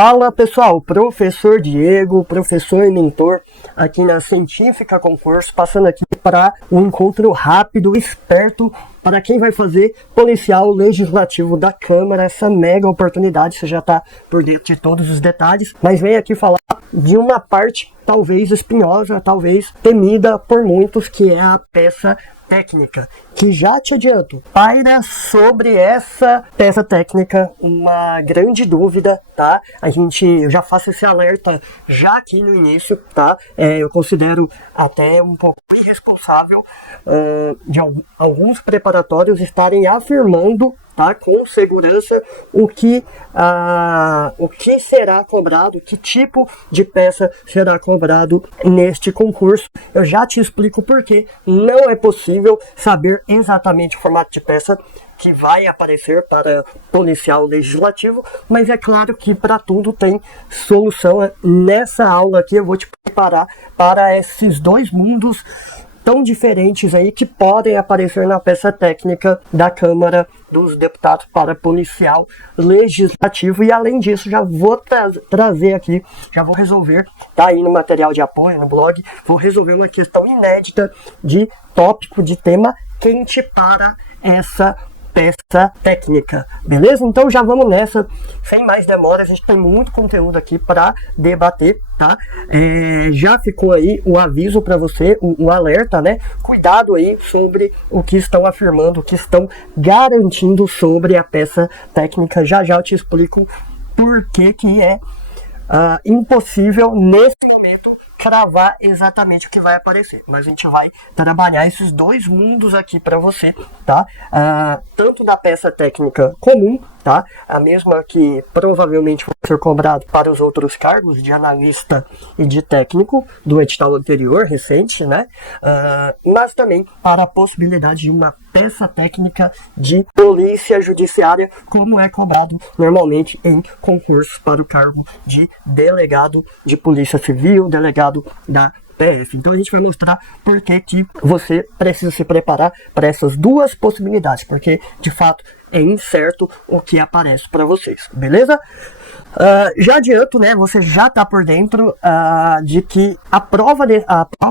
Fala pessoal, professor Diego, professor e mentor aqui na Científica Concurso, passando aqui para um encontro rápido, esperto, para quem vai fazer policial legislativo da Câmara, essa mega oportunidade. Você já está por dentro de todos os detalhes, mas vem aqui falar de uma parte talvez espinhosa, talvez temida por muitos, que é a peça técnica, que já te adianto, paira sobre essa peça técnica uma grande dúvida, tá? Eu já faço esse alerta já aqui no início, tá? Eu considero até um pouco irresponsável de alguns preparatórios estarem afirmando, tá, com segurança o que será cobrado, que tipo de peça será cobrado neste concurso. Eu já te explico por que não é possível saber exatamente o formato de peça que vai aparecer para policial legislativo, mas é claro que para tudo tem solução. Nessa aula aqui eu vou te preparar para esses dois mundos tão diferentes aí que podem aparecer na peça técnica da Câmara dos Deputados para policial legislativo. E além disso, já vou trazer aqui, já vou resolver, tá aí no material de apoio, no blog, vou resolver uma questão inédita de tópico, de tema quente para essa peça técnica, beleza? Então já vamos nessa, sem mais demora. A gente tem muito conteúdo aqui para debater, tá? Já ficou aí o aviso para você, o alerta, né? Cuidado aí sobre o que estão afirmando, o que estão garantindo sobre a peça técnica. Já eu te explico por que é impossível nesse momento cravar exatamente o que vai aparecer, mas a gente vai trabalhar esses dois mundos aqui para você, tá? Tanto da peça técnica comum, tá? A mesma que provavelmente vai ser cobrado para os outros cargos de analista e de técnico do edital anterior, recente, né? Mas também para a possibilidade de uma peça técnica de polícia judiciária, como é cobrado normalmente em concursos para o cargo de delegado de polícia civil, delegado da PF. Então a gente vai mostrar por que você precisa se preparar para essas duas possibilidades, porque de fato é incerto o que aparece para vocês, beleza? Já adianto, né, você já está por dentro de que a prova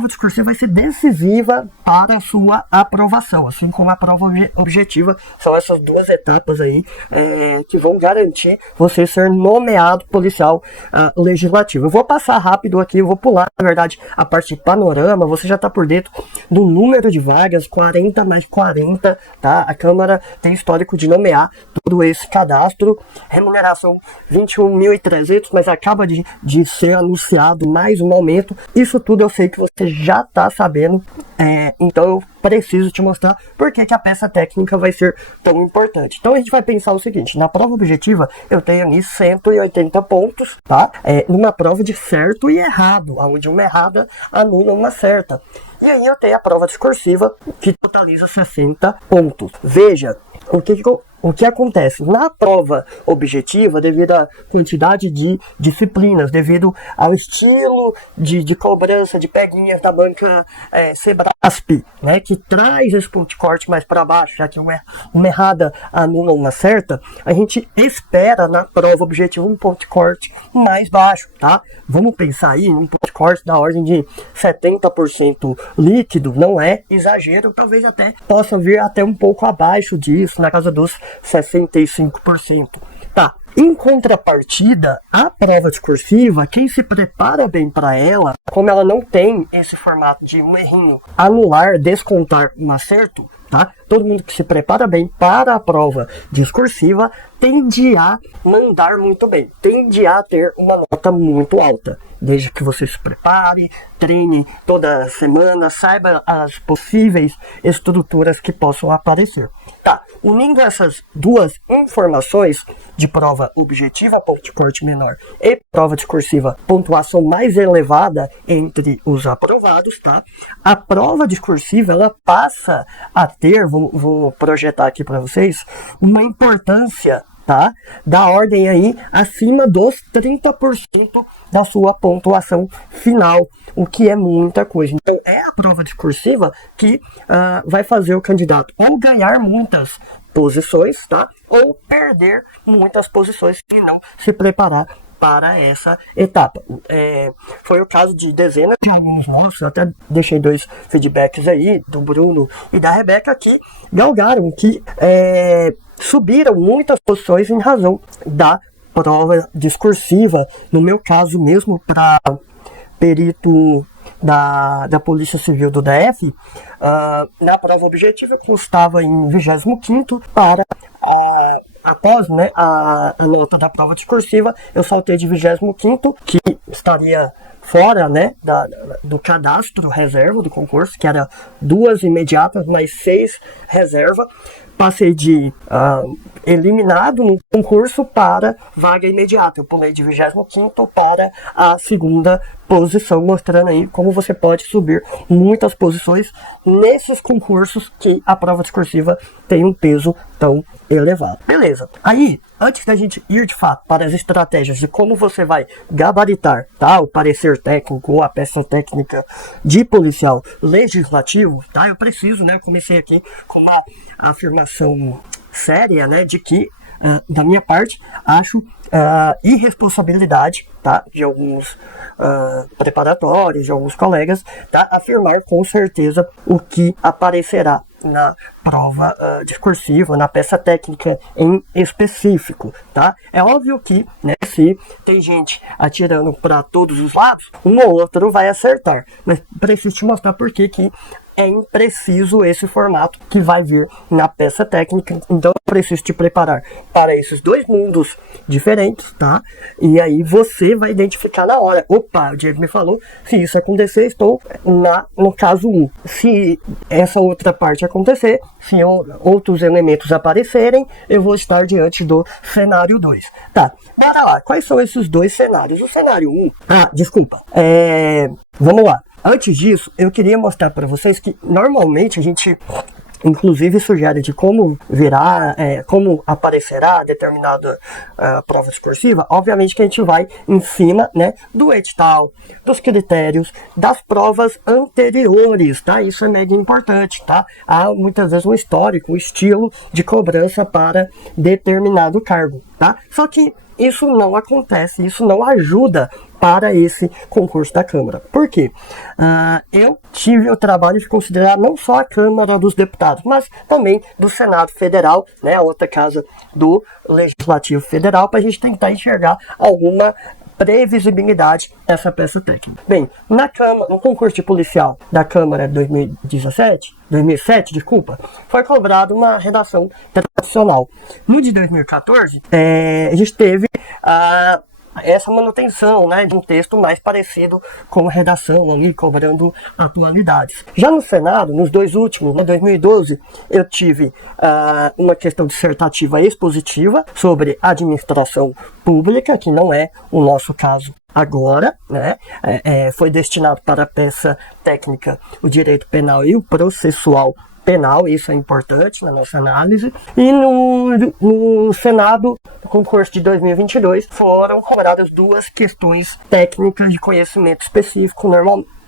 discursiva vai ser decisiva para a sua aprovação, assim como a prova objetiva. São essas duas etapas aí que vão garantir você ser nomeado policial legislativo. Eu vou passar rápido aqui, eu vou pular, na verdade, a parte de panorama. Você já está por dentro do número de vagas, 40 mais 40, tá? A Câmara tem histórico de nomear todo esse cadastro, remuneração 21.300, mas acaba de ser anunciado mais um aumento. Isso tudo eu sei que você já está sabendo, então eu preciso te mostrar por que a peça técnica vai ser tão importante. Então a gente vai pensar o seguinte: na prova objetiva eu tenho ali 180 pontos, tá? Numa prova de certo e errado, onde uma errada anula uma certa. E aí eu tenho a prova discursiva, que totaliza 60 pontos. Veja, o que acontece na prova objetiva, devido à quantidade de disciplinas, devido ao estilo de cobrança de peguinhas da banca Sebrasp, né, que traz esse ponto de corte mais para baixo, já que uma errada anula uma certa, a gente espera na prova objetiva um ponto de corte mais baixo, tá? Vamos pensar aí um ponto de corte da ordem de 70% líquido, não é exagero, talvez até possa vir até um pouco abaixo disso, na casa dos 65%. Tá. Em contrapartida, a prova discursiva, quem se prepara bem para ela, como ela não tem esse formato de um errinho anular, descontar um acerto, tá? Todo mundo que se prepara bem para a prova discursiva tende a mandar muito bem, tende a ter uma nota muito alta. Desde que você se prepare, treine toda semana, saiba as possíveis estruturas que possam aparecer. Tá, unindo essas duas informações de prova objetiva, ponto de corte menor, e prova discursiva, pontuação mais elevada entre os aprovados, tá? A prova discursiva, ela passa a ter, vou projetar aqui para vocês, uma importância, tá, da ordem aí acima dos 30% da sua pontuação final, o que é muita coisa. Então é a prova discursiva que vai fazer o candidato ou ganhar muitas posições, tá, ou perder muitas posições se não se preparar para essa etapa. Foi o caso de dezenas de alunos nossos, eu até deixei 2 feedbacks aí, do Bruno e da Rebeca, que galgaram, que subiram muitas posições em razão da prova discursiva. No meu caso mesmo, para perito da Polícia Civil do DF, na prova objetiva eu custava em 25º, para após, né, a nota da prova discursiva, eu saltei de 25º, que estaria fora, né, do cadastro reserva do concurso, que era 2 imediatas, mais 6 reserva. Passei de eliminado no concurso para vaga imediata. Eu pulei de 25º para a 2ª posição, mostrando aí como você pode subir muitas posições nesses concursos que a prova discursiva tem um peso tão elevado. Beleza. Aí, antes da gente ir de fato para as estratégias de como você vai gabaritar, tá, o parecer técnico ou a peça técnica de policial legislativo, tá, eu preciso, né, eu comecei aqui com uma afirmação séria, né, de que, da minha parte, acho irresponsabilidade, tá, de alguns preparatórios, de alguns colegas, tá, afirmar com certeza o que aparecerá na prova discursiva, na peça técnica em específico, tá? É óbvio que, né, se tem gente atirando para todos os lados, um ou outro vai acertar, mas preciso te mostrar por que é impreciso esse formato que vai vir na peça técnica. Então eu preciso te preparar para esses 2 mundos diferentes, tá? E aí você vai identificar na hora. Opa, o Diego me falou, se isso acontecer, estou no caso 1. Se essa outra parte acontecer, se outros elementos aparecerem, eu vou estar diante do cenário 2. Tá, bora lá. Quais são esses 2 cenários? O cenário 1... vamos lá. Antes disso, eu queria mostrar para vocês que normalmente a gente, inclusive, sugere de como virá, como aparecerá determinada prova discursiva. Obviamente que a gente vai em cima, né, do edital, dos critérios, das provas anteriores, tá? Isso é mega importante, tá? Há muitas vezes um histórico, um estilo de cobrança para determinado cargo, tá? Só que isso não acontece, isso não ajuda para esse concurso da Câmara. Por quê? Eu tive o trabalho de considerar não só a Câmara dos Deputados, mas também do Senado Federal, né, a outra casa do Legislativo Federal, para a gente tentar enxergar alguma previsibilidade dessa peça técnica. Bem, no concurso de policial da Câmara de 2007, foi cobrada uma redação tradicional. No de 2014, a gente teve essa manutenção, né, de um texto mais parecido com redação ali, cobrando atualidades. Já no Senado, nos 2 últimos, em 2012, eu tive uma questão dissertativa expositiva sobre administração pública, que não é o nosso caso agora, né? Foi destinado para a peça técnica o direito penal e o processual penal, isso é importante na nossa análise. E no Senado, no concurso de 2022, foram cobradas 2 questões técnicas de conhecimento específico,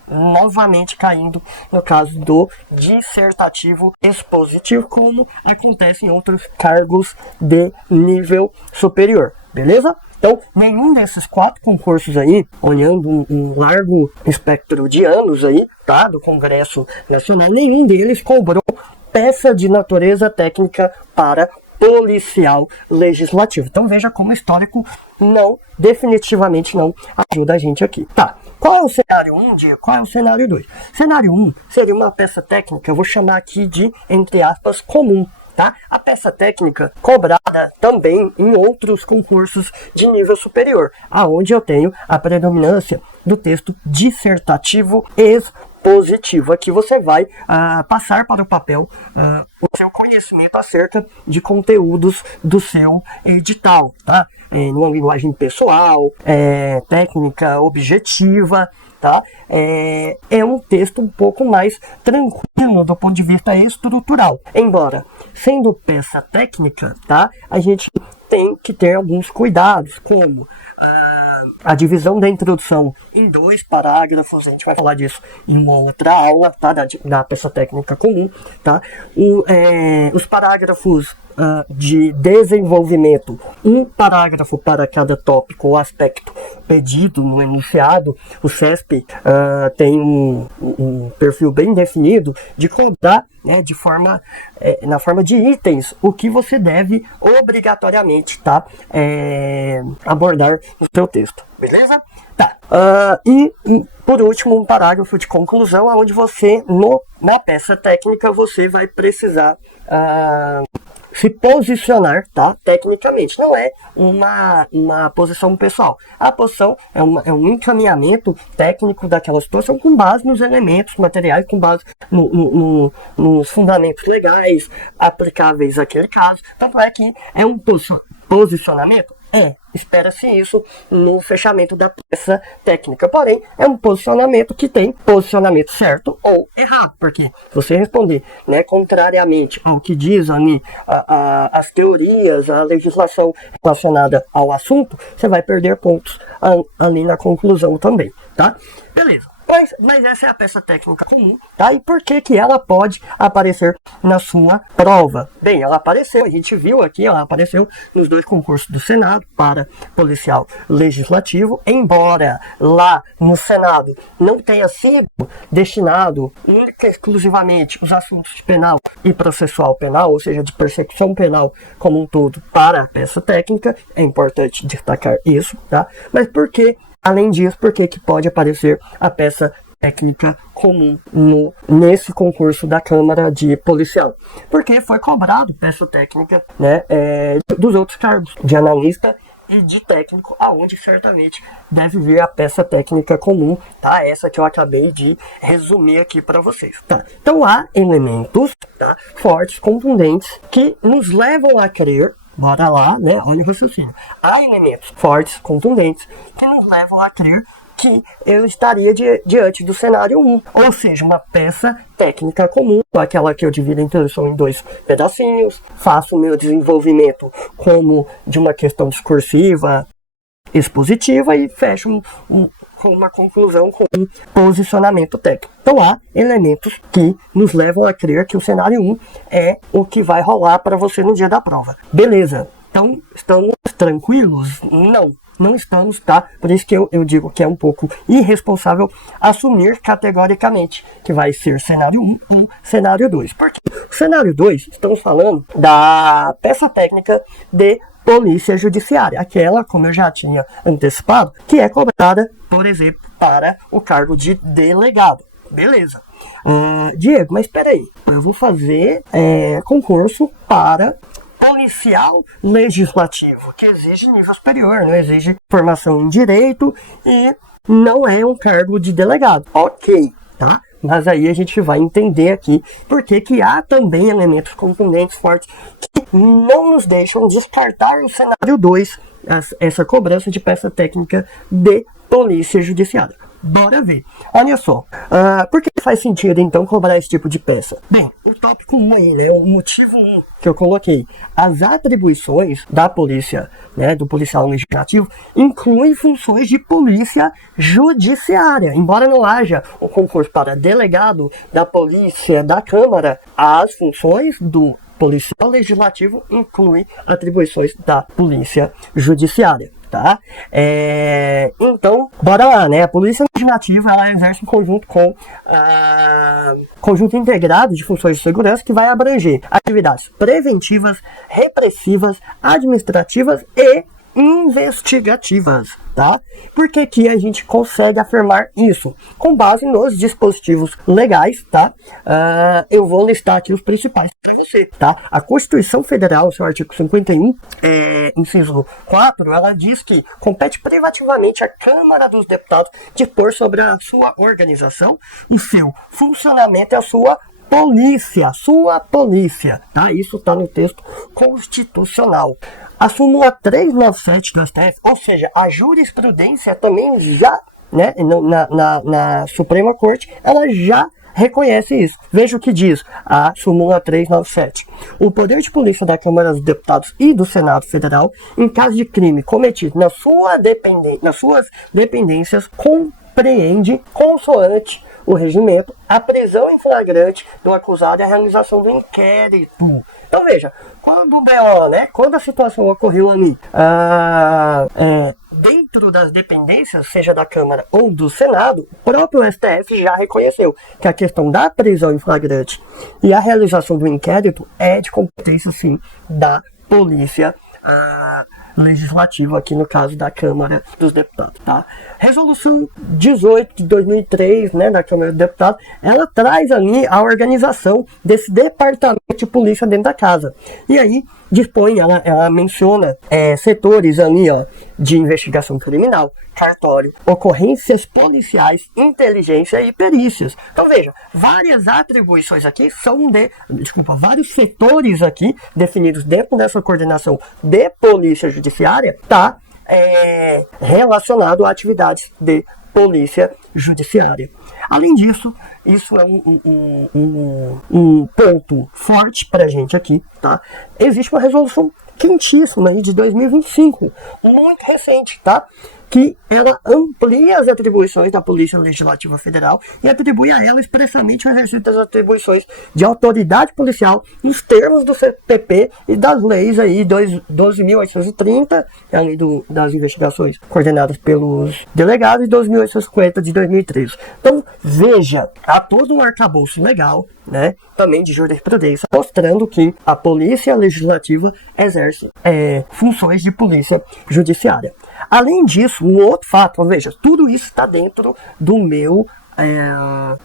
novamente caindo no caso do dissertativo expositivo, como acontece em outros cargos de nível superior, beleza? Então, nenhum desses 4 concursos aí, olhando um largo espectro de anos aí, tá, do Congresso Nacional, nenhum deles cobrou peça de natureza técnica para policial legislativo. Então veja como o histórico definitivamente não ajuda a gente aqui. Tá, qual é o cenário 1, qual é o cenário 2? Cenário 1 seria uma peça técnica, eu vou chamar aqui de, entre aspas, comum. Tá? A peça técnica cobrada também em outros concursos de nível superior, aonde eu tenho a predominância do texto dissertativo expositivo. Aqui você vai passar para o papel o seu conhecimento acerca de conteúdos do seu edital, tá? Numa linguagem pessoal, técnica, objetiva, tá? É um texto um pouco mais tranquilo do ponto de vista estrutural. Embora sendo peça técnica, tá? A gente tem que ter alguns cuidados, como a divisão da introdução em 2 parágrafos, a gente vai falar disso em uma outra aula, tá? Da peça técnica comum, tá? Os parágrafos de desenvolvimento, um parágrafo para cada tópico ou aspecto pedido no enunciado. O CESP tem um perfil bem definido de cobrar, né, na forma de itens, o que você deve obrigatoriamente, tá, abordar no seu texto. Beleza? Tá. E por último, um parágrafo de conclusão, onde você, na peça técnica, você vai precisar se posicionar, tá? Tecnicamente. Não é uma posição pessoal. A posição é um encaminhamento técnico daquela situação com base nos elementos materiais, com base nos fundamentos legais aplicáveis àquele caso. Tanto é que é um posicionamento? Espera-se isso no fechamento da peça técnica. Porém, é um posicionamento que tem posicionamento certo ou errado. Porque se você responder, né, contrariamente ao que diz ali as teorias, a legislação relacionada ao assunto, você vai perder pontos ali na conclusão também, tá? Beleza. Mas essa é a peça técnica comum, tá? E por que ela pode aparecer na sua prova? Bem, ela apareceu, a gente viu aqui, ela apareceu nos 2 concursos do Senado para policial legislativo, embora lá no Senado não tenha sido destinado única e exclusivamente os assuntos de penal e processual penal, ou seja, de persecução penal como um todo para a peça técnica, é importante destacar isso, tá? Mas por que? Além disso, por que pode aparecer a peça técnica comum nesse concurso da Câmara de Policial? Porque foi cobrado peça técnica, né, dos outros cargos, de analista e de técnico, aonde certamente deve vir a peça técnica comum, tá? Essa que eu acabei de resumir aqui para vocês, tá? Então há elementos, tá, fortes, contundentes, que nos levam a crer. Bora lá, né? Olha o raciocínio. Há elementos fortes, contundentes, que nos levam a crer que eu estaria diante do cenário 1. Ou seja, uma peça técnica comum, aquela que eu divido a introdução em 2 pedacinhos, faço o meu desenvolvimento como de uma questão discursiva, expositiva e fecho com uma conclusão, com um posicionamento técnico. Então há elementos que nos levam a crer que o cenário 1 é o que vai rolar para você no dia da prova. Beleza. Então, estamos tranquilos? Não estamos, tá? Por isso que eu digo que é um pouco irresponsável assumir categoricamente que vai ser cenário 1 ou cenário 2. Por quê? Cenário 2, estamos falando da peça técnica de polícia judiciária, aquela, como eu já tinha antecipado, que é cobrada, por exemplo, para o cargo de delegado. Beleza. Diego, mas espera aí, eu vou fazer concurso para policial legislativo, que exige nível superior, não exige formação em direito e não é um cargo de delegado. Ok, tá? Mas aí a gente vai entender aqui porque que há também elementos contundentes fortes que não nos deixam descartar no cenário 2 essa cobrança de peça técnica de polícia judiciária. Bora ver. Olha só. Por que faz sentido, então, cobrar esse tipo de peça? Bem, o tópico 1 aí, né? O motivo 1 que eu coloquei. As atribuições da polícia, né? Do policial legislativo, incluem funções de polícia judiciária. Embora não haja o concurso para delegado da polícia da Câmara, as funções do policial legislativo incluem atribuições da polícia judiciária. Tá? Então, bora lá, né? A polícia legislativa, ela exerce um conjunto integrado de funções de segurança que vai abranger atividades preventivas, repressivas, administrativas e investigativas, tá? Por que que a gente consegue afirmar isso? Com base nos dispositivos legais, tá? Eu vou listar aqui os principais para você, tá? A Constituição Federal, seu artigo 51, inciso 4, ela diz que compete privativamente à Câmara dos Deputados dispor sobre a sua organização, o seu funcionamento e a sua polícia, tá? Isso está no texto constitucional. A súmula 397 do STF, ou seja, a jurisprudência também já, né, na Suprema Corte, ela já reconhece isso. Veja o que diz a súmula 397. O poder de polícia da Câmara dos Deputados e do Senado Federal, em caso de crime cometido nas suas dependências, compreende, consoante o regimento, a prisão em flagrante do acusado e a realização do inquérito. Então veja, quando o BO, né, quando a situação ocorreu ali, dentro das dependências, seja da Câmara ou do Senado, o próprio STF já reconheceu que a questão da prisão em flagrante e a realização do inquérito é de competência, sim, da Polícia Legislativa, aqui no caso da Câmara dos Deputados, tá? Resolução 18 de 2003, né, da Câmara dos Deputados, ela traz ali a organização desse departamento de polícia dentro da casa. E aí, dispõe, ela menciona setores ali, ó, de investigação criminal, cartório, ocorrências policiais, inteligência e perícias. Então veja, várias atribuições aqui vários setores aqui definidos dentro dessa coordenação de polícia judiciária, tá relacionado a atividades de polícia judiciária. Além disso, isso é um ponto forte para a gente aqui, tá? Existe uma resolução quentíssima aí de 2025, muito recente, tá? Que ela amplia as atribuições da Polícia Legislativa Federal e atribui a ela expressamente o exercício das atribuições de autoridade policial nos termos do CPP e das leis aí 12.830, a lei das investigações coordenadas pelos delegados, e 12.850 de 2013. Então, veja, há todo um arcabouço legal, né, também de jurisprudência, mostrando que a Polícia Legislativa exerce funções de polícia judiciária. Além disso, um outro fato, veja, tudo isso está dentro do meu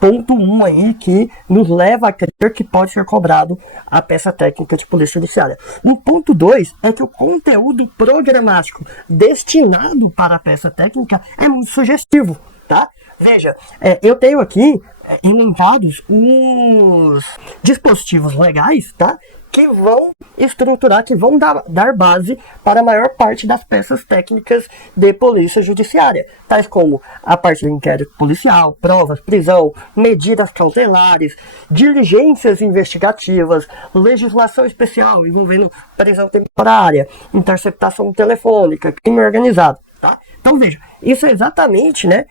ponto 1 aí, que nos leva a crer que pode ser cobrado a peça técnica de polícia judiciária. No ponto 2 é que o conteúdo programático destinado para a peça técnica é muito sugestivo, tá? Veja, eu tenho aqui elencados os dispositivos legais, tá? Que vão estruturar, que vão dar base para a maior parte das peças técnicas de polícia judiciária, tais como a parte do inquérito policial, provas, prisão, medidas cautelares, diligências investigativas, legislação especial envolvendo prisão temporária, interceptação telefônica, crime organizado, tá? Então veja, isso é exatamente, né,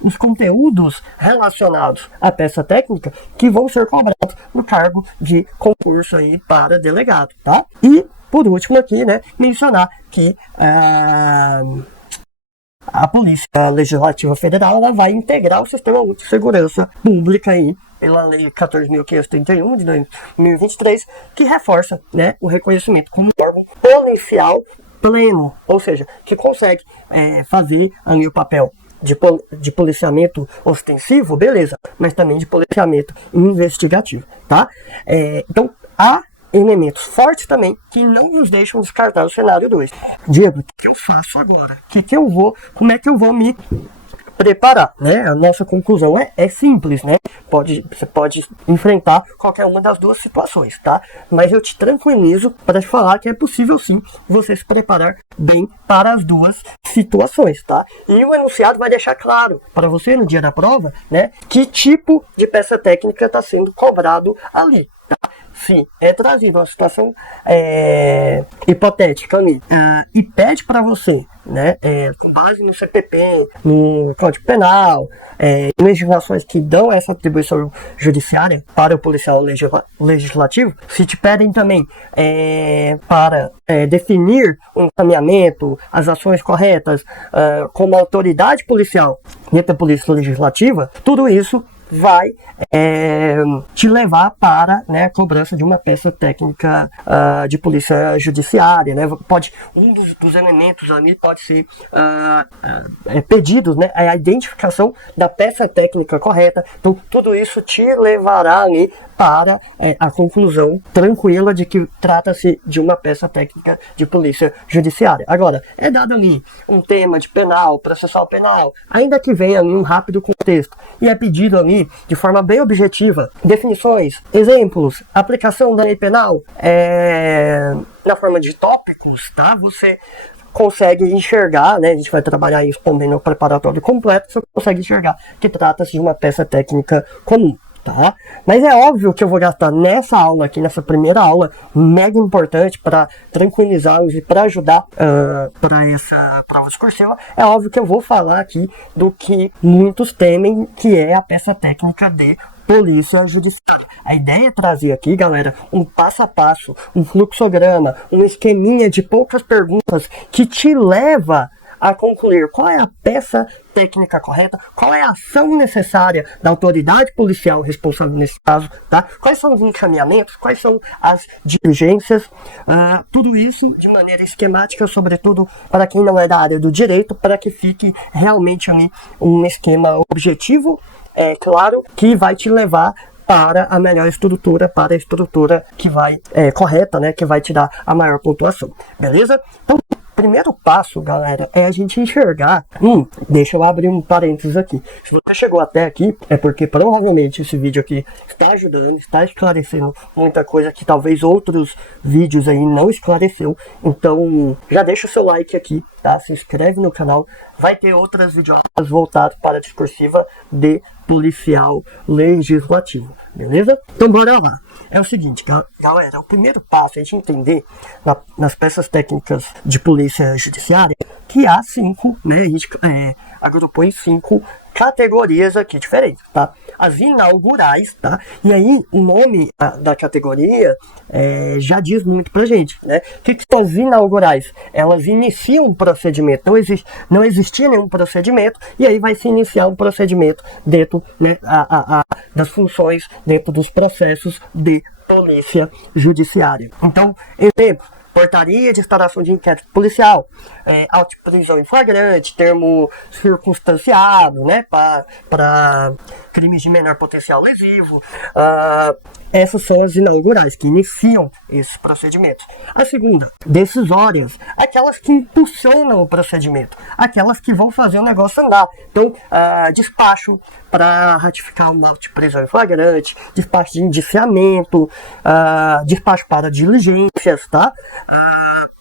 os conteúdos relacionados à peça técnica que vão ser cobrados no cargo de concurso aí para delegado, tá? E, por último aqui, né, mencionar que a Polícia Legislativa Federal, ela vai integrar o Sistema Único de Segurança Pública aí, pela Lei 14.531 de 2023, que reforça, né, o reconhecimento como órgão policial pleno, ou seja, que consegue fazer ali o papel de policiamento ostensivo, beleza, mas também de policiamento investigativo, tá? Então, há elementos fortes também que não nos deixam descartar o cenário 2. Diego, o que eu faço agora? Como é que eu vou me preparar, né? A nossa conclusão é simples, né? Você pode enfrentar qualquer uma das duas situações, tá? Mas eu te tranquilizo para te falar que é possível sim você se preparar bem para as duas situações, tá? E o enunciado vai deixar claro para você no dia da prova, né? Que tipo de peça técnica está sendo cobrado ali. Se é trazido uma situação hipotética ali e pede para você, né, com base no CPP, no Código Penal, legislações que dão essa atribuição judiciária para o policial legislativo, se te pedem também para definir um encaminhamento, as ações corretas como autoridade policial dentro da polícia legislativa, tudo isso vai te levar para, né, a cobrança de uma peça técnica de polícia judiciária, né? Um dos elementos ali pode ser pedidos, né, a identificação da peça técnica correta. Então tudo isso te levará ali para a conclusão tranquila de que trata-se de uma peça técnica de polícia judiciária. Agora, é dado ali um tema de penal, processual penal, ainda que venha ali um rápido contexto, e é pedido ali de forma bem objetiva definições, exemplos, aplicação da lei penal na forma de tópicos, tá? Você consegue enxergar, né? A gente vai trabalhar isso também no preparatório completo, você consegue enxergar que trata-se de uma peça técnica comum. Tá? Mas é óbvio que eu vou gastar nessa aula aqui, nessa primeira aula, mega importante para tranquilizá-los e para ajudar para essa prova discursiva. É óbvio que eu vou falar aqui do que muitos temem, que é a peça técnica de polícia judiciária. A ideia é trazer aqui, galera, um passo a passo, um fluxograma, um esqueminha de poucas perguntas que te leva a concluir qual é a peça técnica correta, qual é a ação necessária da autoridade policial responsável nesse caso, tá? Quais são os encaminhamentos, quais são as diligências, tudo isso de maneira esquemática, sobretudo para quem não é da área do direito, para que fique realmente ali um esquema objetivo, claro, que vai te levar para a melhor estrutura, para a estrutura que vai correta, né, que vai te dar a maior pontuação, beleza? Então, primeiro passo, galera, é a gente enxergar. Deixa eu abrir um parênteses aqui. Se você chegou até aqui, é porque provavelmente esse vídeo aqui está ajudando, está esclarecendo muita coisa que talvez outros vídeos aí não esclareceu. Então, já deixa o seu like aqui, tá? Se inscreve no canal. Vai ter outras videoaulas voltadas para a discursiva de policial legislativo, beleza? Então, bora lá. É o seguinte, galera, o primeiro passo é a gente entender nas peças técnicas de polícia judiciária que há 5, né, a gente agrupou em 5 categorias aqui diferentes, tá? As inaugurais, tá? E aí, o nome da categoria já diz muito pra gente, né? O que são as inaugurais? Elas iniciam um procedimento, não existia nenhum procedimento, e aí vai se iniciar um procedimento dentro, né, das funções, dentro dos processos de polícia judiciária. Então, exemplo, portaria de instauração de inquérito policial, auto de prisão em flagrante, termo circunstanciado, né, para crimes de menor potencial lesivo. Essas são as inaugurais, que iniciam esses procedimentos. A segunda, decisórias, aquelas que impulsionam o procedimento, aquelas que vão fazer o negócio andar. Então, despacho para ratificar uma auto de prisão em flagrante, despacho de indiciamento, despacho para diligências, tá?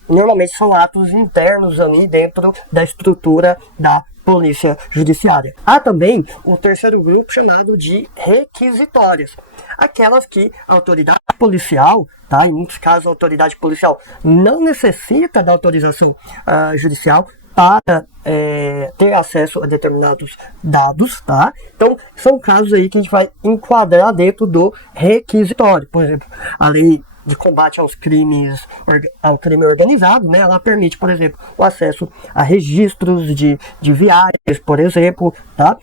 Normalmente são atos internos ali dentro da estrutura da polícia judiciária. Há também um terceiro grupo chamado de requisitórias, aquelas que a autoridade policial, tá? Em muitos casos a autoridade policial não necessita da autorização judicial para ter acesso a determinados dados, tá? Então, são casos aí que a gente vai enquadrar dentro do requisitório. Por exemplo, a lei de combate ao crime organizado, né? Ela permite, por exemplo, o acesso a registros de viagens, por exemplo, tá?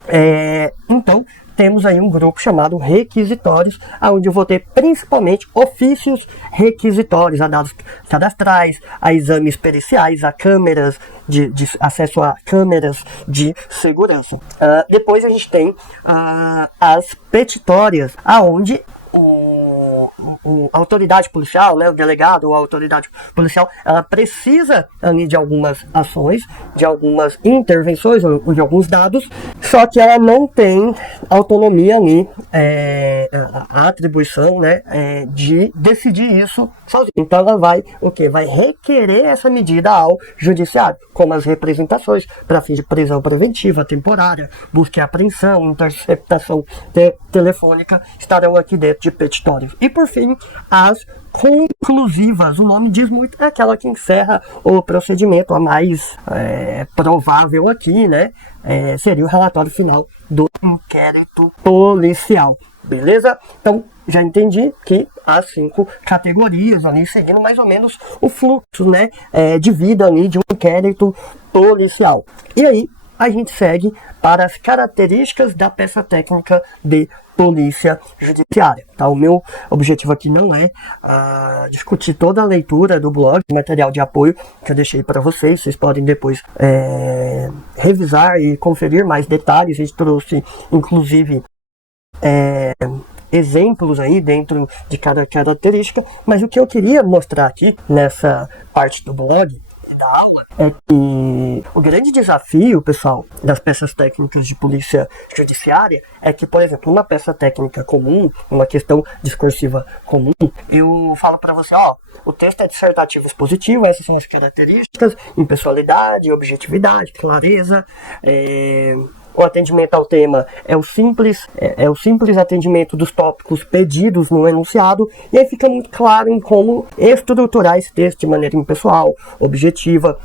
Então, temos aí um grupo chamado requisitórios, onde eu vou ter principalmente ofícios requisitórios, a dados cadastrais, a exames periciais, a câmeras de acesso a câmeras de segurança. Depois a gente tem as petitórias, aonde a autoridade policial, né, o delegado ou a autoridade policial, ela precisa ali de algumas ações, de algumas intervenções ou de alguns dados, só que ela não tem autonomia ali, a atribuição, né, de decidir isso sozinha. Então ela vai vai requerer essa medida ao judiciário, como as representações para fim de prisão preventiva, temporária, busca e apreensão, interceptação telefônica, estarão aqui dentro de petitórios. E por fim, as conclusivas. O nome diz muito, é aquela que encerra o procedimento. A mais provável aqui, né, seria o relatório final do inquérito policial. Beleza? Então, já entendi que há 5 categorias ali, seguindo mais ou menos o fluxo, né, de vida ali de um inquérito policial. E aí, a gente segue para as características da peça técnica de polícia judiciária, tá? O meu objetivo aqui não é discutir toda a leitura do blog, material de apoio que eu deixei para vocês. Vocês podem depois revisar e conferir mais detalhes. A gente trouxe, inclusive, exemplos aí dentro de cada característica, mas o que eu queria mostrar aqui nessa parte do blog é que o grande desafio, pessoal, das peças técnicas de polícia judiciária é que, por exemplo, uma peça técnica comum, uma questão discursiva comum, eu falo para você, ó, o texto é dissertativo expositivo, essas são as características, impessoalidade, objetividade, clareza, o atendimento ao tema é o simples atendimento dos tópicos pedidos no enunciado, e aí fica muito claro em como estruturar esse texto de maneira impessoal, objetiva.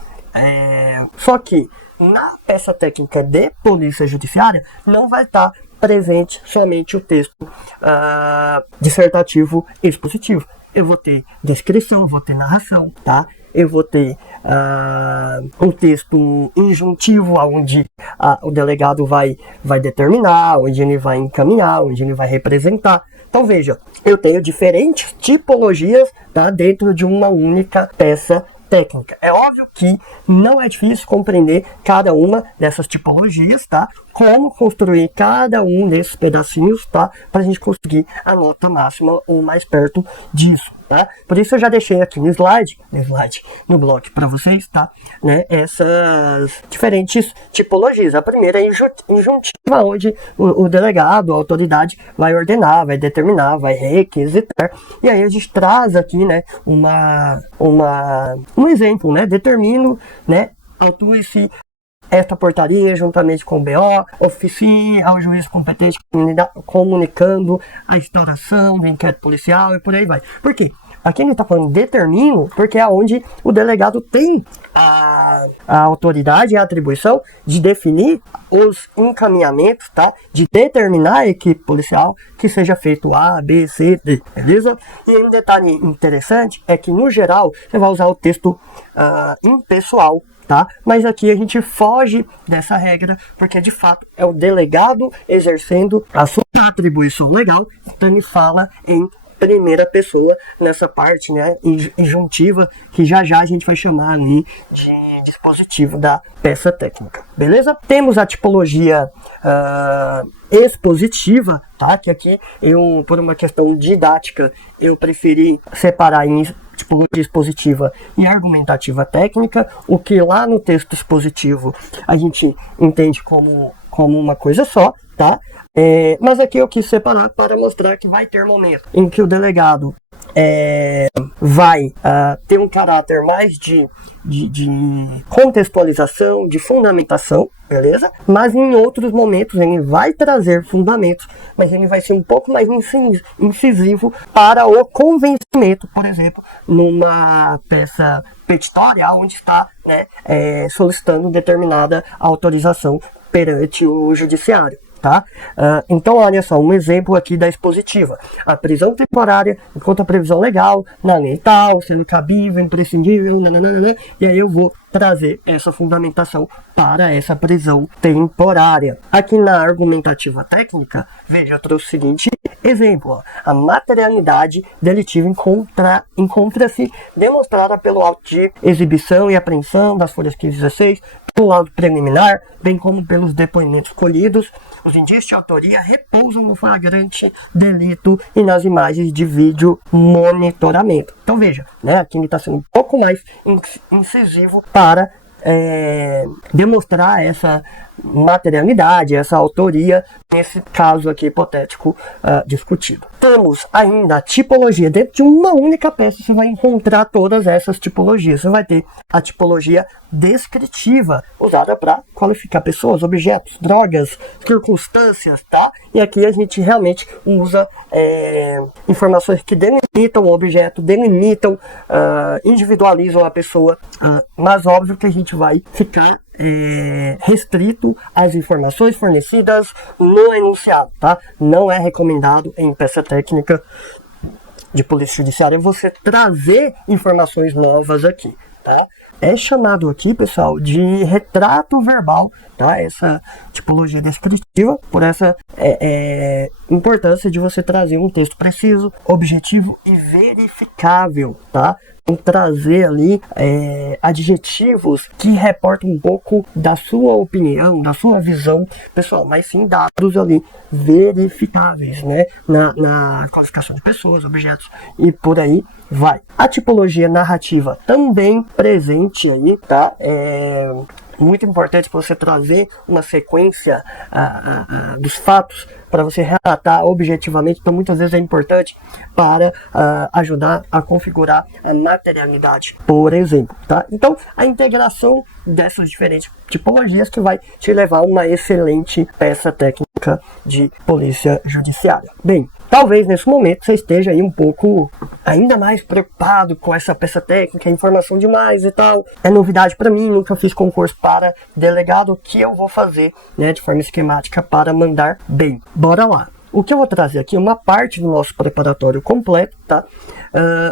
Só que na peça técnica de polícia judiciária não vai estar presente somente o texto dissertativo expositivo. Eu vou ter descrição, eu vou ter narração, tá? Eu vou ter um texto injuntivo, onde o delegado vai determinar, onde ele vai encaminhar, onde ele vai representar. Então veja, eu tenho diferentes tipologias, tá, dentro de uma única peça técnica. É óbvio que não é difícil compreender cada uma dessas tipologias, tá? Como construir cada um desses pedacinhos, tá? Para a gente conseguir a nota máxima ou mais perto disso, tá? Por isso eu já deixei aqui no slide, no bloco para vocês, tá? Né? Essas diferentes tipologias. A primeira é injuntiva, onde o delegado, a autoridade, vai ordenar, vai determinar, vai requisitar. E aí a gente traz aqui, né, um exemplo, né? Determino, né? Autue-se esta portaria juntamente com o BO, oficie ao juiz competente comunicando a instauração do inquérito policial e por aí vai. Por quê? Aqui ele está falando determino, porque é onde o delegado tem a autoridade e a atribuição de definir os encaminhamentos, tá? De determinar a equipe policial que seja feito A, B, C, D, beleza? E um detalhe interessante é que, no geral, você vai usar o texto impessoal, tá? Mas aqui a gente foge dessa regra, porque de fato é o delegado exercendo a sua atribuição legal, então ele fala em primeira pessoa nessa parte, né, injuntiva, que já a gente vai chamar ali de dispositivo da peça técnica, beleza? Temos a tipologia expositiva, tá? Que aqui eu, por uma questão didática, eu preferi separar em tipologia expositiva e argumentativa técnica, o que lá no texto expositivo a gente entende como uma coisa só, tá? Mas aqui eu quis separar para mostrar que vai ter momentos em que o delegado vai ter um caráter mais de contextualização, de fundamentação, beleza? Mas em outros momentos ele vai trazer fundamentos, mas ele vai ser um pouco mais incisivo para o convencimento, por exemplo, numa peça petitória, onde está, né, solicitando determinada autorização perante o judiciário. Tá? Então, olha só, um exemplo aqui da expositiva. A prisão temporária, enquanto a previsão legal, na lei tal, sendo cabível, imprescindível, nananana, e aí eu vou trazer essa fundamentação para essa prisão temporária. Aqui na argumentativa técnica, veja, eu trouxe o seguinte exemplo. Ó. A materialidade delitiva encontra-se demonstrada pelo auto de exibição e apreensão das folhas 15 e 16, pelo laudo preliminar, bem como pelos depoimentos colhidos. Os indícios de autoria repousam no flagrante delito e nas imagens de vídeo monitoramento. Então veja, né, aqui ele está sendo um pouco mais incisivo para demonstrar essa materialidade, essa autoria, nesse caso aqui hipotético discutido. Temos ainda a tipologia. Dentro de uma única peça você vai encontrar todas essas tipologias. Você vai ter a tipologia descritiva, usada para qualificar pessoas, objetos, drogas, circunstâncias, tá? E aqui a gente realmente usa informações que delimitam o objeto, delimitam, individualizam a pessoa, mas óbvio que a gente vai ficar restrito às informações fornecidas no enunciado, tá? Não é recomendado em peça técnica de polícia judiciária você trazer informações novas aqui, tá? É chamado aqui, pessoal, de retrato verbal, tá? Essa tipologia descritiva, por essa importância de você trazer um texto preciso, objetivo e verificável, tá? trazer ali adjetivos que reportam um pouco da sua opinião, da sua visão pessoal, mas sim dados ali verificáveis, né, na qualificação de pessoas, objetos e por aí vai. A tipologia narrativa também presente aí, tá? Muito importante para você trazer uma sequência dos fatos para você relatar objetivamente. Então muitas vezes é importante para ajudar a configurar a materialidade, por exemplo, tá? Então a integração dessas diferentes tipologias que vai te levar a uma excelente peça técnica de polícia judiciária. Bem, talvez nesse momento você esteja aí um pouco ainda mais preocupado com essa peça técnica, informação demais e tal. É novidade para mim, nunca fiz concurso para delegado. O que eu vou fazer, né, de forma esquemática para mandar bem? Bora lá. O que eu vou trazer aqui é uma parte do nosso preparatório completo, tá?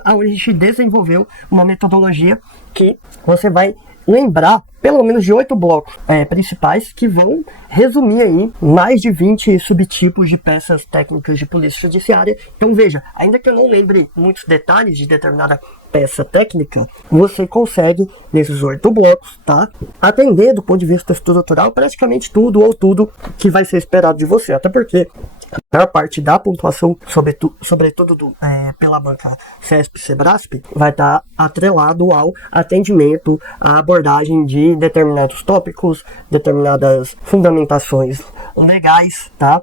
Onde a gente desenvolveu uma metodologia que você vai lembrar pelo menos de 8 blocos principais que vão resumir aí mais de 20 subtipos de peças técnicas de polícia judiciária. Então veja, ainda que eu não lembre muitos detalhes de determinada peça técnica, você consegue nesses 8 blocos, tá, atender do ponto de vista estrutural praticamente tudo ou tudo que vai ser esperado de você, até porque a maior parte da pontuação, sobretudo pela banca CESP-SEBRASP, vai estar atrelado ao atendimento, à abordagem de determinados tópicos, determinadas fundamentações legais, tá?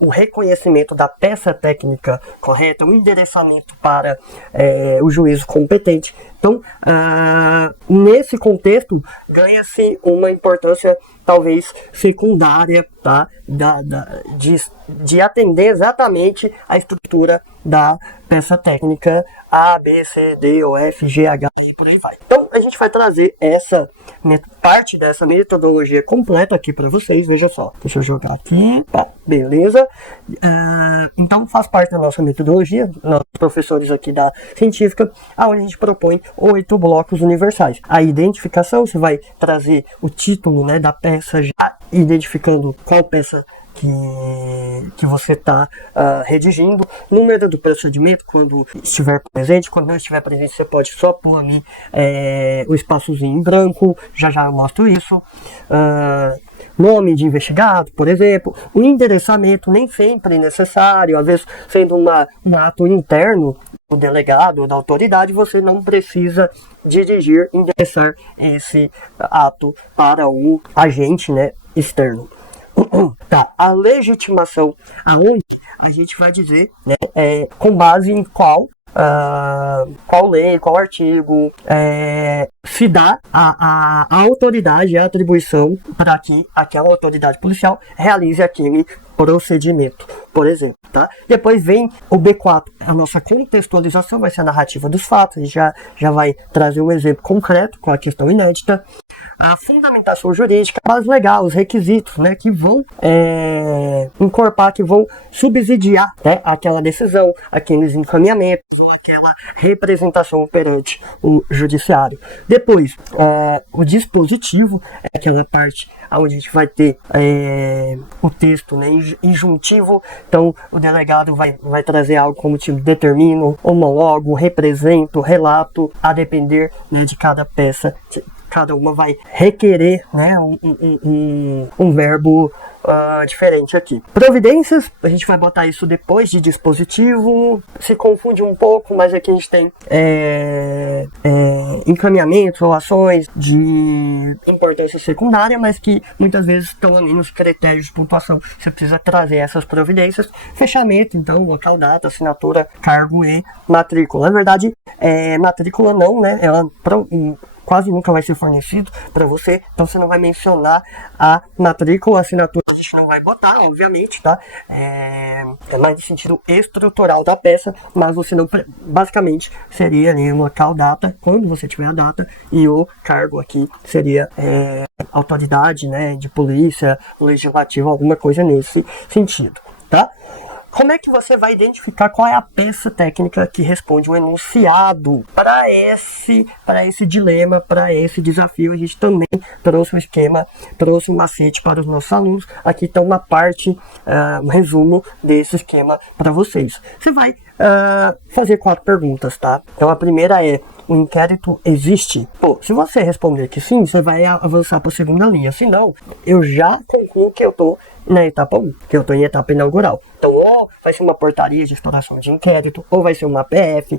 O reconhecimento da peça técnica correta, o endereçamento para o juízo competente. Então, nesse contexto, ganha-se uma importância talvez secundária, tá? De atender exatamente a estrutura da peça técnica A, B, C, D, O, F, G, H e por aí vai. Então, a gente vai trazer essa parte dessa metodologia completa aqui para vocês. Veja só, deixa eu jogar aqui, tá, beleza. Então, faz parte da nossa metodologia, nossos professores aqui da científica, onde a gente propõe 8 blocos universais. A identificação, você vai trazer o título, né, da peça, já identificando qual peça que você está redigindo, número do procedimento quando estiver presente. Quando não estiver presente, você pode só pôr ali o espaçozinho em branco, já eu mostro isso. Nome de investigado, por exemplo. O endereçamento nem sempre é necessário, às vezes sendo um ato interno do delegado ou da autoridade, você não precisa dirigir, endereçar esse ato para o agente, né, externo. Tá, a legitimação, aonde a gente vai dizer, né, com base em qual lei, qual artigo se dá a autoridade, a atribuição para que aquela autoridade policial realize aquele procedimento, por exemplo, tá? Depois vem o B4, a nossa contextualização, vai ser a narrativa dos fatos, a gente já vai trazer um exemplo concreto com a questão inédita. A fundamentação jurídica, a base legal, os requisitos, né, que vão encorpar, que vão subsidiar, né, aquela decisão, aqueles encaminhamentos, aquela representação perante o judiciário. Depois, o dispositivo é aquela parte onde a gente vai ter o texto, né, injuntivo. Então, o delegado vai trazer algo como tipo determino, homologo, represento, relato, a depender, né, de cada peça. Cada uma vai requerer, né, um verbo diferente aqui. Providências, a gente vai botar isso depois de dispositivo. Se confunde um pouco, mas aqui a gente tem encaminhamentos ou ações de importância secundária, mas que muitas vezes estão ali nos critérios de pontuação. Você precisa trazer essas providências. Fechamento, então, local, data, assinatura, cargo e matrícula. Na verdade, matrícula não, né? Ela quase nunca vai ser fornecido para você, então você não vai mencionar a matrícula, a assinatura, a gente não vai botar, obviamente, tá? É mais de sentido estrutural da peça, mas você não, basicamente, seria ali o local, data, quando você tiver a data, e o cargo aqui seria autoridade, né, de polícia, legislativa, alguma coisa nesse sentido, tá? Como é que você vai identificar qual é a peça técnica que responde o enunciado? Para esse dilema, para esse desafio, a gente também trouxe um esquema, trouxe um macete para os nossos alunos. Aqui está uma parte, um resumo desse esquema para vocês. Você vai fazer 4 perguntas, tá? Então a primeira é: o inquérito existe? Pô, se você responder que sim, você vai avançar para a segunda linha. Se não, eu já concluo que eu tô na etapa 1, que eu tô em etapa inaugural. Então, ou vai ser uma portaria de instauração de inquérito, ou vai ser uma PF,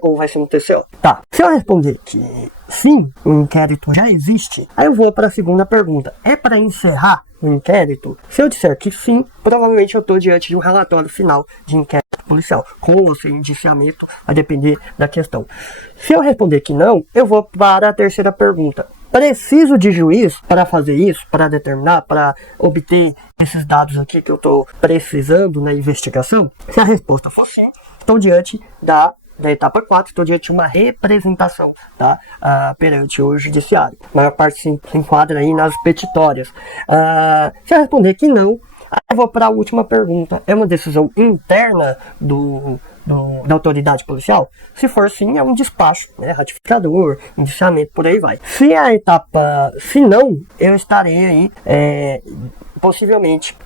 ou vai ser um TCO. Tá, se eu responder que sim, o inquérito já existe, aí eu vou para a segunda pergunta. É para encerrar o inquérito? Se eu disser que sim, provavelmente eu estou diante de um relatório final de inquérito policial, com ou sem indiciamento, a depender da questão. Se eu responder que não, eu vou para a terceira pergunta. Preciso de juiz para fazer isso, para determinar, para obter esses dados aqui que eu estou precisando na investigação? Se a resposta for sim, estou diante da etapa 4, estou diante de uma representação, tá? Perante o judiciário. A maior parte se enquadra aí nas petitórias. Se eu responder que não, aí eu vou para a última pergunta. É uma decisão interna da autoridade policial? Se for sim, é um despacho, né? Ratificador, indiciamento, por aí vai. Se não, eu estarei aí, possivelmente,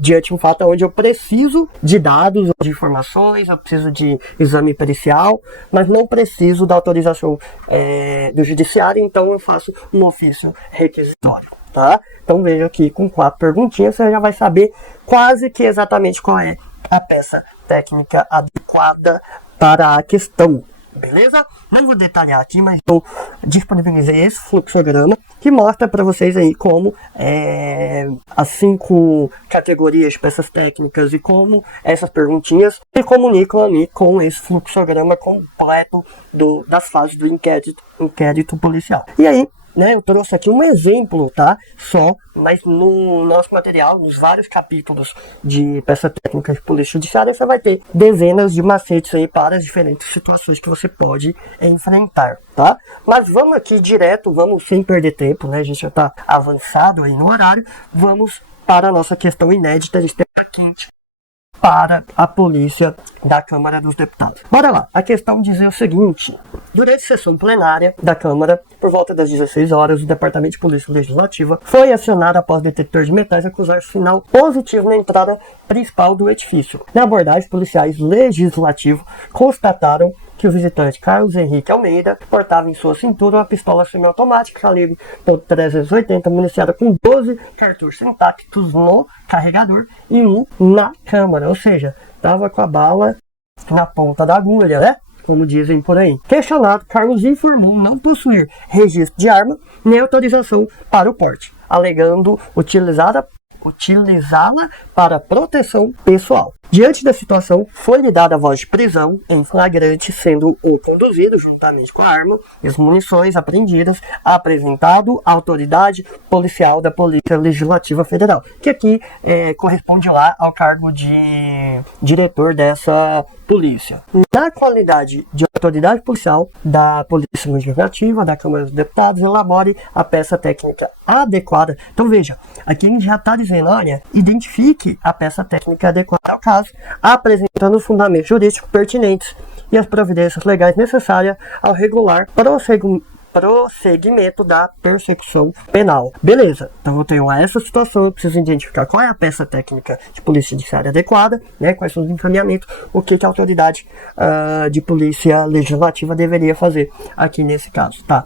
diante de um fato onde eu preciso de dados, de informações, eu preciso de exame pericial, mas não preciso da autorização do judiciário, então eu faço um ofício requisitório, tá? Então veja aqui, com 4 perguntinhas, você já vai saber quase que exatamente qual é a peça técnica adequada para a questão, beleza? Não vou detalhar aqui, mas eu disponibilizei esse fluxograma que mostra para vocês aí como as 5 categorias de peças técnicas e como essas perguntinhas se comunicam ali com esse fluxograma completo das fases do inquérito policial. E aí, né, eu trouxe aqui um exemplo, tá? Mas no nosso material, nos vários capítulos de peça técnica de polícia judiciária, você vai ter dezenas de macetes aí para as diferentes situações que você pode enfrentar, tá? Mas vamos aqui direto, vamos sem perder tempo, né? A gente já está avançado aí no horário. Vamos para a nossa questão inédita de tema quente para a polícia da Câmara dos Deputados. Bora lá, a questão dizia o seguinte: durante a sessão plenária da Câmara, por volta das 16 horas, o Departamento de Polícia Legislativa foi acionado após o detector de metais acusar sinal positivo na entrada principal do edifício. Na abordagem, policiais legislativos constataram que o visitante Carlos Henrique Almeida portava em sua cintura uma pistola semiautomática calibre .380 municiada com 12 cartuchos intactos no carregador e um na câmara, ou seja, estava com a bala na ponta da agulha, né? Como dizem por aí. Questionado, Carlos informou não possuir registro de arma nem autorização para o porte, alegando utilizá-la para proteção pessoal. Diante da situação, foi-lhe dada a voz de prisão em flagrante, sendo o conduzido, juntamente com a arma e as munições apreendidas, apresentado à autoridade policial da Polícia Legislativa Federal, que aqui corresponde lá ao cargo de diretor dessa polícia. Na qualidade de autoridade policial da Polícia Legislativa, da Câmara dos Deputados, elabore a peça técnica adequada. Então veja, aqui a gente já está dizendo, olha, identifique a peça técnica adequada ao caso, apresentando os fundamentos jurídicos pertinentes e as providências legais necessárias ao regular prosseguimento da persecução penal. Beleza, então eu tenho essa situação, eu preciso identificar qual é a peça técnica de polícia judiciária adequada, né, quais são os encaminhamentos, o que a autoridade de polícia legislativa deveria fazer aqui nesse caso, tá?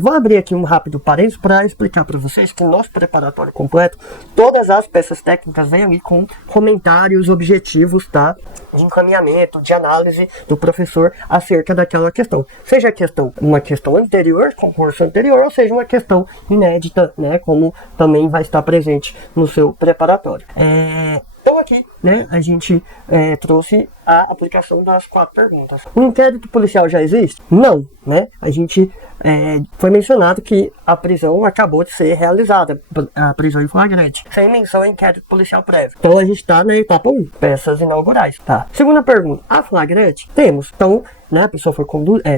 Vou abrir aqui um rápido parênteses para explicar para vocês que no nosso preparatório completo, todas as peças técnicas vêm ali com comentários objetivos, tá? De encaminhamento, de análise do professor acerca daquela questão. Seja a questão, uma questão anterior, concurso anterior, ou seja, uma questão inédita, né, como também vai estar presente no seu preparatório. Então aqui, né, a gente trouxe a aplicação das 4 perguntas. O inquérito policial já existe? Não, né? A gente foi mencionado que a prisão acabou de ser realizada, a prisão em flagrante, sem menção a inquérito policial prévio. Então a gente está na etapa 1, peças inaugurais, tá? Segunda pergunta, a flagrante? Temos. Então, né, a pessoa foi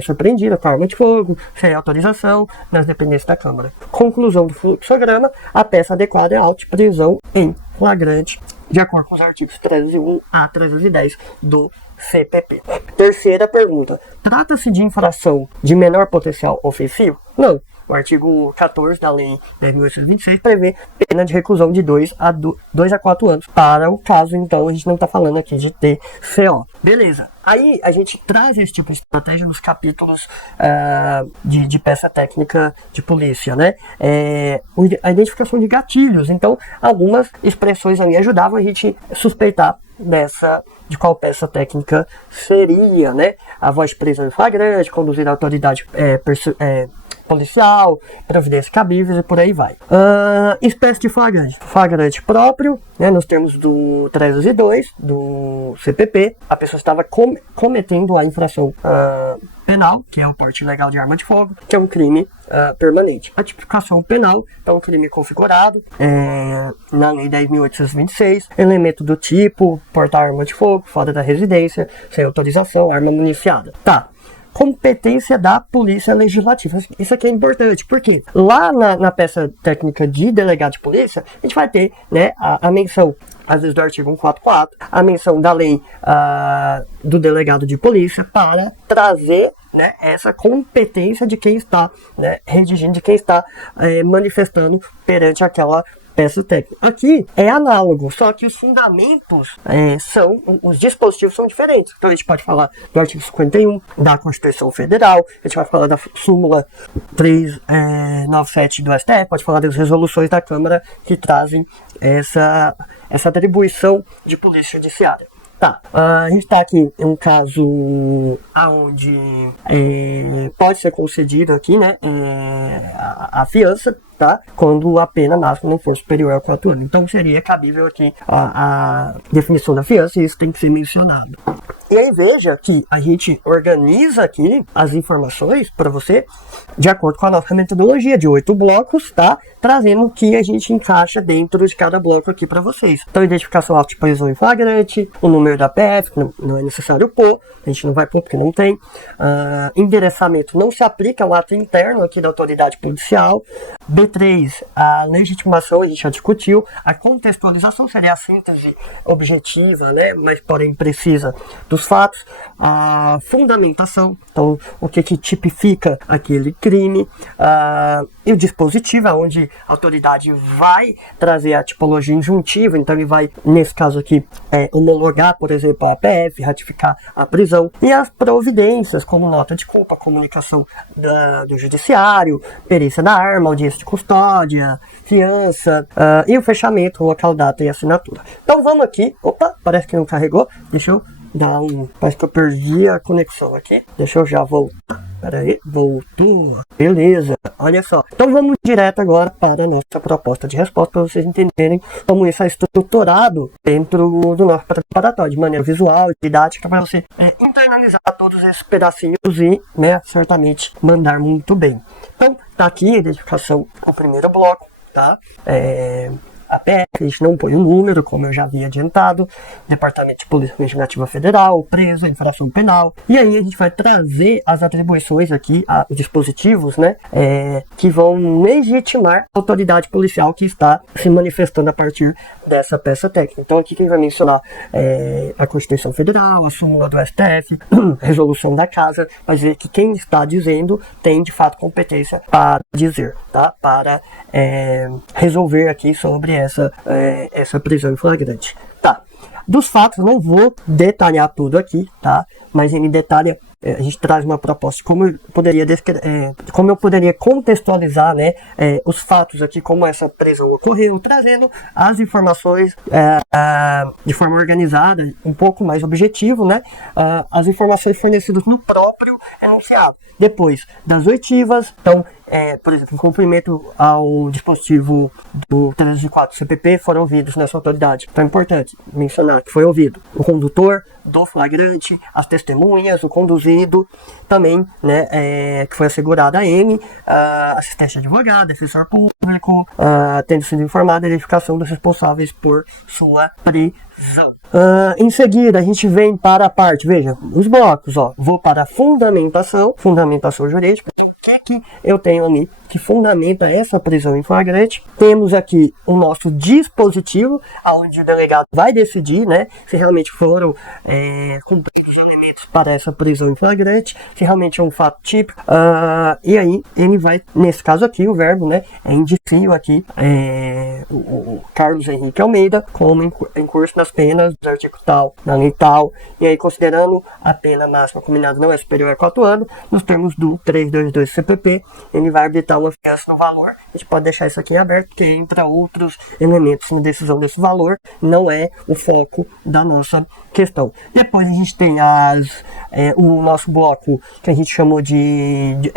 surpreendida com arma de fogo, sem autorização, nas dependências da Câmara. Conclusão do fluxograma, a peça adequada é auto de prisão em flagrante de acordo com os artigos 301 a 310 do CPP. Terceira pergunta: trata-se de infração de menor potencial ofensivo? Não. O artigo 14 da Lei 10.826 prevê pena de reclusão de 2 a 4 anos. Para o caso, então, a gente não está falando aqui de TCO. Beleza. Aí a gente traz esse tipo de estratégia nos capítulos de peça técnica de polícia, né? A identificação de gatilhos. Então, algumas expressões ali ajudavam a gente suspeitar de qual peça técnica seria, né? A voz presa em flagrante, conduzir a autoridade policial, providências cabíveis e por aí vai. Espécie de flagrante. Flagrante próprio, né, nos termos do 302 do CPP, a pessoa estava cometendo a infração penal, que é o porte ilegal de arma de fogo, que é um crime permanente. A tipificação penal é um crime configurado na Lei 10.826, elemento do tipo portar arma de fogo fora da residência, sem autorização, arma municiada. Tá. Competência da Polícia Legislativa. Isso aqui é importante, porque lá na peça técnica de delegado de polícia, a gente vai ter, né, a menção, às vezes, do artigo 144, a menção da lei do delegado de polícia para trazer, né, essa competência de quem está, né, redigindo, de quem está manifestando perante aquela peça técnica. Aqui é análogo, só que os fundamentos os dispositivos são diferentes. Então a gente pode falar do artigo 51 da Constituição Federal, a gente vai falar da súmula 397 do STF, pode falar das resoluções da Câmara que trazem essa atribuição de polícia judiciária. Tá, a gente está aqui em um caso onde pode ser concedido aqui, né, a fiança, tá? Quando a pena máxima não for superior a 4 anos. Então seria cabível aqui a definição da fiança e isso tem que ser mencionado. E aí veja que a gente organiza aqui as informações para você de acordo com a nossa metodologia de 8 blocos, tá? Trazendo o que a gente encaixa dentro de cada bloco aqui para vocês. Então, identificação auto de prisão em flagrante, o número da PF, não é necessário pôr, a gente não vai pôr porque não tem. Endereçamento não se aplica ao ato interno aqui da autoridade policial. B3, a legitimação a gente já discutiu. A contextualização seria a síntese objetiva, né, mas porém precisa dos fatos. A fundamentação, então o que tipifica aquele crime. E o dispositivo, onde a autoridade vai trazer a tipologia injuntiva, então ele vai, nesse caso aqui, homologar, por exemplo, a PF, ratificar a prisão. E as providências, como nota de culpa, comunicação do judiciário, perícia da arma, audiência de custódia, fiança, e o fechamento, local, data e assinatura. Então vamos aqui. Opa, parece que não carregou. Deixa eu dar parece que eu perdi a conexão aqui. Deixa eu já voltar. Peraí, voltou. Beleza, olha só. Então vamos direto agora para a nossa proposta de resposta, para vocês entenderem como isso é estruturado dentro do nosso preparatório, de maneira visual e didática, para você internalizar todos esses pedacinhos e, né, certamente mandar muito bem. Então, tá aqui a identificação, o primeiro bloco, tá? A PF, a gente não põe um número, como eu já havia adiantado, Departamento de Polícia Investigativa Federal, preso, infração penal, e aí a gente vai trazer as atribuições aqui, os dispositivos, né, que vão legitimar a autoridade policial que está se manifestando a partir dessa peça técnica. Então aqui quem vai mencionar a Constituição Federal, a súmula do STF, resolução da Casa, vai ver que quem está dizendo tem de fato competência para dizer, tá? Para resolver aqui sobre essa prisão em flagrante. Tá. Dos fatos, não vou detalhar tudo aqui, tá? Mas ele detalha, a gente traz uma proposta de como eu poderia contextualizar, né, os fatos aqui, como essa prisão ocorreu, trazendo as informações de forma organizada, um pouco mais objetivo, né, as informações fornecidas no próprio enunciado. Depois das oitivas, então, por exemplo, em cumprimento ao dispositivo do 304 CPP, foram ouvidos nessa autoridade. Então é importante mencionar que foi ouvido o condutor do flagrante, as testemunhas, o conduzido, também, né, que foi assegurada a ele, assistente de advogado, defensor público, tendo sido informada a identificação dos responsáveis por sua prisão. Em seguida, a gente vem para a parte, veja, os blocos, ó, vou para a fundamentação jurídica, que eu tenho ali que fundamenta essa prisão em flagrante? Temos aqui o nosso dispositivo, onde o delegado vai decidir, né, se realmente foram cumpridos os elementos para essa prisão em flagrante, se realmente é um fato típico, e aí ele vai, nesse caso aqui, o verbo, né, indicio aqui o Carlos Henrique Almeida como em curso das penas do artigo tal, na lei tal, e aí considerando a pena máxima combinada não é superior a 4 anos, nos termos do 322 CPP, ele vai arbitrar uma fiança no valor. A gente pode deixar isso aqui em aberto, porque entra outros elementos na decisão desse valor, não é o foco da nossa questão. Depois a gente tem o nosso bloco que a gente chamou de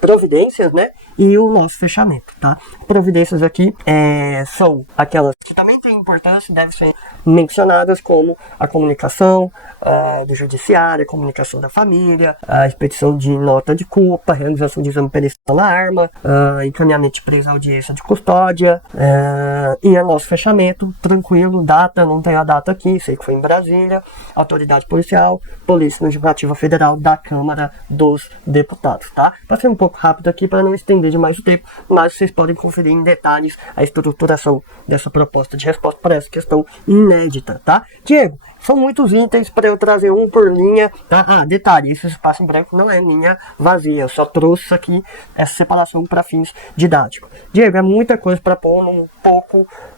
providências, né? E o nosso fechamento, tá? Providências aqui são aquelas que também têm importância, devem ser mencionadas, como a comunicação do judiciário, a comunicação da família, a expedição de nota de culpa, realização de exame pericial na arma, encaminhamento de presa à audiência de custódia, e o nosso fechamento, tranquilo, data, não tem a data aqui, sei que foi em Brasília, autoridade policial, Polícia Legislativa Federal da Câmara dos Deputados, tá? Passei um pouco rápido aqui para não estender demais o tempo, mas vocês podem conferir em detalhes a estruturação dessa proposta de resposta para essa questão inédita, tá? Diego, são muitos itens para eu trazer um por linha, tá? Detalhe, esse espaço em branco não é linha vazia, eu só trouxe aqui essa separação para fins didáticos. Diego, é muita coisa para pôr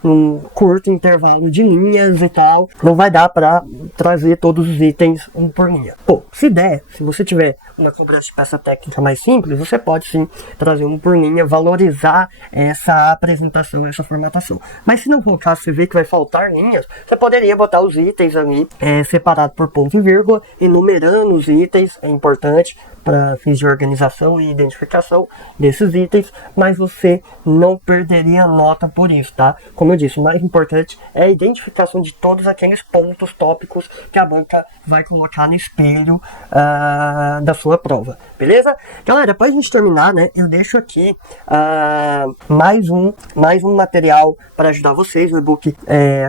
num curto intervalo de linhas e tal, não vai dar para trazer todos os itens um por linha. Pô, se você tiver uma cobrança de peça técnica mais simples, você pode sim trazer um por linha, valorizar essa apresentação, essa formatação. Mas se não for o caso, você vê que vai faltar linhas, você poderia botar os itens ali separado por ponto e vírgula, enumerando os itens, é importante para fins de organização e identificação desses itens, mas você não perderia nota por isso, tá? Como eu disse, o mais importante é a identificação de todos aqueles pontos tópicos que a banca vai colocar no espelho da sua prova, beleza? Galera, para a gente terminar, né, eu deixo aqui mais um material para ajudar vocês, o e-book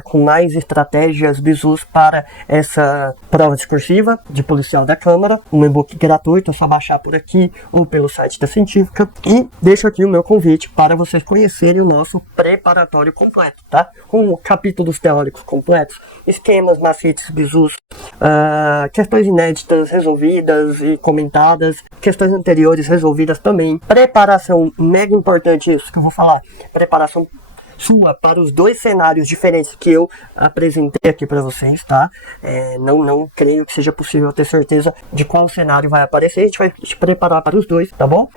com mais estratégias bizus para essa prova discursiva de policial da Câmara, um e-book gratuito, é só baixar por aqui ou pelo site da Científica, e deixo aqui o meu convite para vocês conhecerem o nosso preparatório completo, tá? Com capítulos teóricos completos, esquemas, macetes, bizus, questões inéditas resolvidas e comentadas, questões anteriores resolvidas também, preparação, mega importante isso que eu vou falar, preparação sua para os dois cenários diferentes que eu apresentei aqui para vocês, tá? Não creio que seja possível ter certeza de qual cenário vai aparecer, a gente vai se preparar para os dois, tá bom?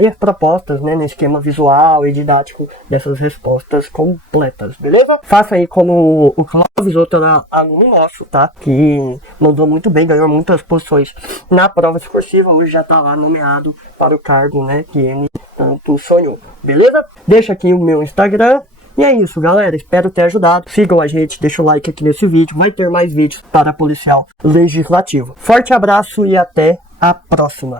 E as propostas, né, no esquema visual e didático dessas respostas completas, beleza? Faça aí como o Clóvis, outro aluno nosso, tá? Que mandou muito bem, ganhou muitas posições na prova discursiva, hoje já tá lá nomeado para o cargo, né, que ele tanto sonhou, beleza? Deixa aqui o meu Instagram. E é isso, galera, espero ter ajudado. Sigam a gente, deixa o like aqui nesse vídeo, vai ter mais vídeos para policial legislativo. Forte abraço e até a próxima.